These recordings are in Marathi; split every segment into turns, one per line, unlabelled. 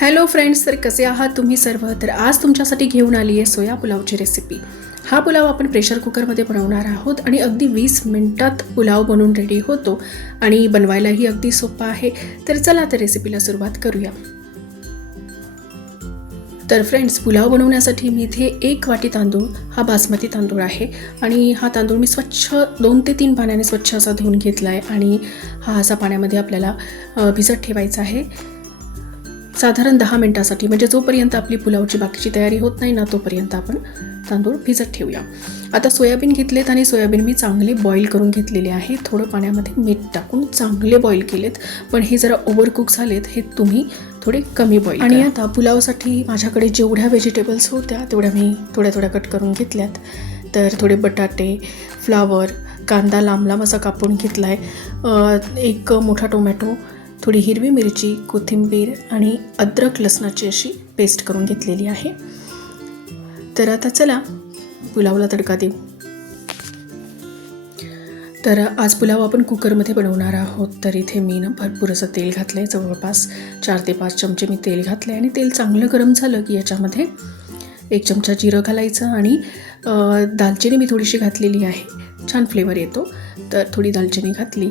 हॅलो फ्रेंड्स तर कसे आहात तुम्ही सर्व? तर आज तुमच्यासाठी घेऊन आली आहे सोया पुलावची रेसिपी हा पुलाव आपण प्रेशर कुकरमध्ये बनवणार आहोत आणि अगदी वीस मिनटात पुलाव बनवून रेडी होतो आणि बनवायलाही अगदी सोपा आहे. तर चला तर रेसिपीला सुरुवात करूया. तर फ्रेंड्स पुलाव बनवण्यासाठी मी इथे एक वाटी तांदूळ हा बासमती तांदूळ आहे आणि हा तांदूळ मी स्वच्छ दोन ते तीन पाण्याने स्वच्छ असा धुवून घेतला आहे आणि हा असा पाण्यामध्ये आपल्याला भिजत ठेवायचा आहे. साधारण दहा मिनटासाठी म्हणजे जोपर्यंत आपली पुलावची बाकीची तयारी होत नाही ना तोपर्यंत आपण तांदूळ भिजत ठेवूया. आता सोयाबीन घेतलेत आणि सोयाबीन मी चांगले बॉईल करून घेतलेले आहे. थोडं पाण्यामध्ये मीठ टाकून चांगले बॉईल केलेत. पण हे जरा ओव्हरकुक झालेत हे तुम्ही थोडे कमी बॉईल आणि आता पुलावसाठी माझ्याकडे जेवढ्या व्हेजिटेबल्स होत्या तेवढ्या मी थोड्या थोड्या कट करून घेतल्यात. तर थोडे बटाटे फ्लावर कांदा लांब लांब असा कापून घेतला आहे एक मोठा टोमॅटो थोडी हिरवी मिरची कोथिंबीर आणि अद्रक लसणाची अशी पेस्ट करून घेतलेली आहे. तर आता चला पुलावला तडका देऊ. तर आज पुलाव आपण कुकरमध्ये बनवणार आहोत. तर इथे मी ना भरपूर असं तेल घातलं आहे जवळपास चार ते पाच चमचे मी तेल घातलं आहे आणि तेल चांगलं गरम झालं की याच्यामध्ये एक चमचा जिरं घालायचं आणि दालचिनी मी थोडीशी घातलेली आहे. छान फ्लेवर येतो. तर थोडी दालचिनी घातली.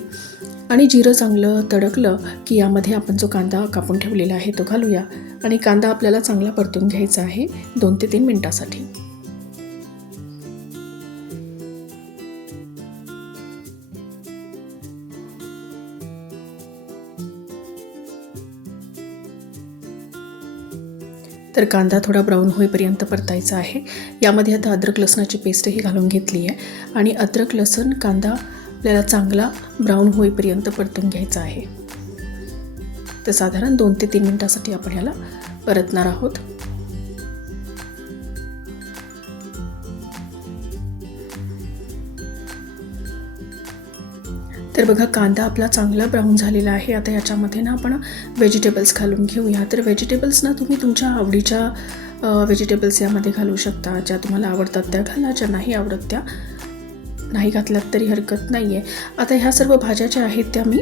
आणि जिरं चांगलं तडकलं की यामध्ये आपण जो कांदा कापून ठेवलेला आहे तो घालूया. आणि कांदा आपल्याला चांगला परतून घ्यायचा आहे दोन ते तीन मिनटासाठी. तर कांदा थोडा ब्राऊन होईपर्यंत परतायचा आहे. यामध्ये आता अद्रक लसणाची पेस्टही घालून घेतली आहे आणि अद्रक लसण कांदा आपल्याला चांगला ब्राऊन होईपर्यंत परतून घ्यायचा आहे. तर साधारण दोन ते तीन मिनटासाठी आपण याला परतणार आहोत. तर बघा कांदा आपला चांगला ब्राऊन झालेला आहे. आता याच्यामध्ये ना आपण व्हेजिटेबल्स घालून घेऊया. तर व्हेजिटेबल्स ना तुम्ही तुमच्या आवडीच्या व्हेजिटेबल्स यामध्ये घालू शकता. ज्या तुम्हाला आवडतात त्या घाला ज्या नाही आवडत त्या नाही घातल्यात तरी हरकत नाही आहे आता ह्या सर्व भाज्या ज्या आहेत त्या मी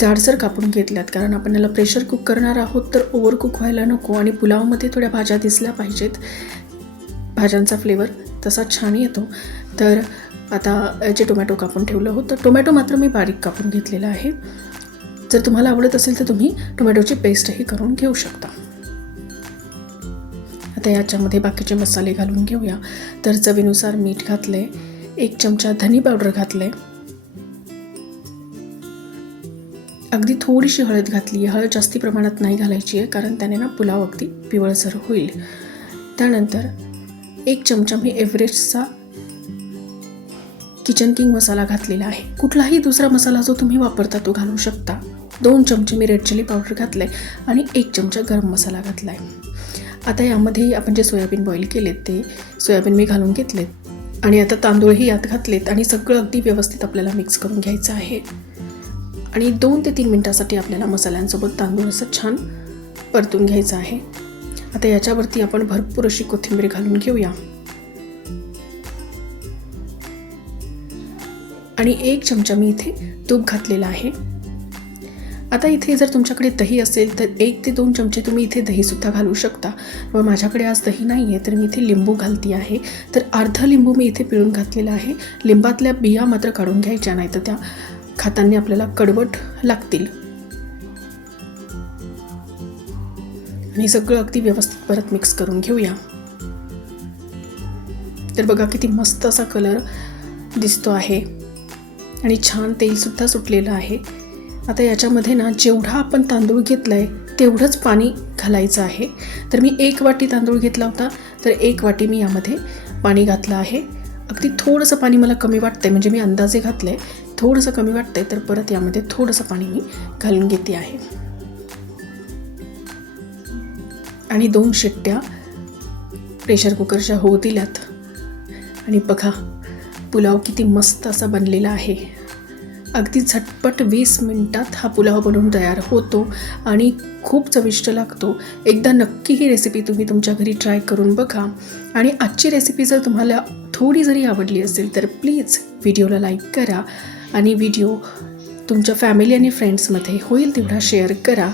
जाडसर कापून घेतल्यात. कारण आपण याला प्रेशर कुक करणार आहोत तर ओव्हर कुक व्हायला नको आणि पुलावमध्ये थोड्या भाज्या दिसल्या पाहिजेत. भाज्यांचा फ्लेवर तसा छान येतो. तर आता जे टोमॅटो कापून ठेवलं होतं टोमॅटो मात्र मी बारीक कापून घेतलेला आहे. जर तुम्हाला आवडत असेल तर तुम्ही टोमॅटोची पेस्टही करून घेऊ शकता. आता याच्यामध्ये बाकीचे मसाले घालून घेऊया. तर चवीनुसार मीठ घातले एक चमचा धनी पावडर घातले अगदी थोडीशी हळद घातली. आहे हळद जास्ती प्रमाणात नाही घालायची आहे कारण त्याने ना पुलाव अगदी पिवळसर होईल. त्यानंतर एक चमचा मी एव्हरेस्टचा किचन किंग मसाला घातलेला आहे. कुठलाही दुसरा मसाला जो तुम्ही वापरता तो घालू शकता. दोन चमचे मी रेड चिली पावडर घातलं आहे आणि एक चमचा गरम मसाला घातला आहे आता यामध्ये आपण जे सोयाबीन बॉईल केलेत ते सोयाबीन मी घालून घेतलेत. आणि आता तांदूळही यात घातलेत आणि सगळं अगदी व्यवस्थित आपल्याला मिक्स करून घ्यायचं आहे. आणि दोन ते तीन मिनटासाठी आपल्याला मसाल्यांसोबत तांदूळ असं छान परतून घ्यायचं आहे. आता याच्यावरती आपण भरपूर अशी कोथिंबीर घालून घेऊया. आणि एक चमचा मी इथे तूप घातलेला आहे. आता इथे जर तुमच्याकडे दही असेल तर एक ते दोन चमचे तुम्ही इथे दहीसुद्धा घालू शकता. व माझ्याकडे आज दही नाही आहे तर मी इथे लिंबू घालती आहे. तर अर्धा लिंबू मी इथे पिळून घातलेला आहे. लिंबातल्या बिया मात्र काढून घ्यायच्या नाही तर त्या खाताना आपल्याला कडवट लागतील. आणि सगळं अगदी व्यवस्थित परत मिक्स करून घेऊया. तर बघा किती मस्त असा कलर दिसतो आहे. आणि छान तेलसुद्धा सुटलेलं आहे. आता याच्यामध्ये ना जेवढा आपण तांदूळ घेतला आहे तेवढंच पाणी घालायचं आहे. तर मी एक वाटी तांदूळ घेतला होता तर एक वाटी मी यामध्ये पाणी घातलं आहे. अगदी थोडंसं पाणी मला कमी वाटतंय म्हणजे मी अंदाजे घातलं आहे थोडंसं कमी वाटतंय तर परत यामध्ये थोडंसं पाणी मी घालून घेते आहे. आणि दोन शिट्ट्या प्रेशर कुकरच्या होऊ दिल्यात. आणि बघा पुलाव किती मस्त असा बनलेला आहे. अगदी झटपट वीस मिनटात हा पुलाव बनवून तयार होतो आणि खूप चविष्ट लागतो. एकदा नक्की ही रेसिपी तुम्ही तुमच्या घरी ट्राय करून बघा. आणि आजची रेसिपी जर तुम्हाला थोडी जरी आवडली असेल तर प्लीज व्हिडिओला लाईक करा. आणि व्हिडिओ तुमच्या फॅमिली आणि फ्रेंड्समध्ये होईल तेवढा शेअर करा.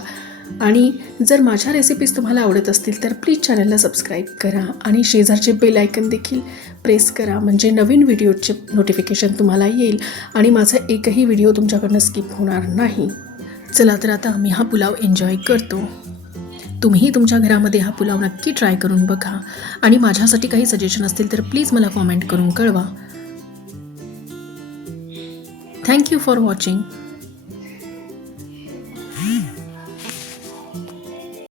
आणि जर माझ्या रेसिपीज तुम्हाला आवडत असतील तर प्लीज चॅनलला सबस्क्राईब करा आणि शेजारचे बेल आयकन देखील प्रेस करा. म्हणजे नवीन व्हिडिओचे नोटिफिकेशन तुम्हाला येईल आणि माझा एकही व्हिडिओ तुमच्याकडनं स्किप होणार नाही. चला तर आता आम्ही हा पुलाव एन्जॉय करतो. तुम्ही तुमच्या घरामध्ये हा पुलाव नक्की ट्राय करून बघा. आणि माझ्यासाठी काही सजेशन असतील तर प्लीज मला कॉमेंट करून कळवा. Thank you for watching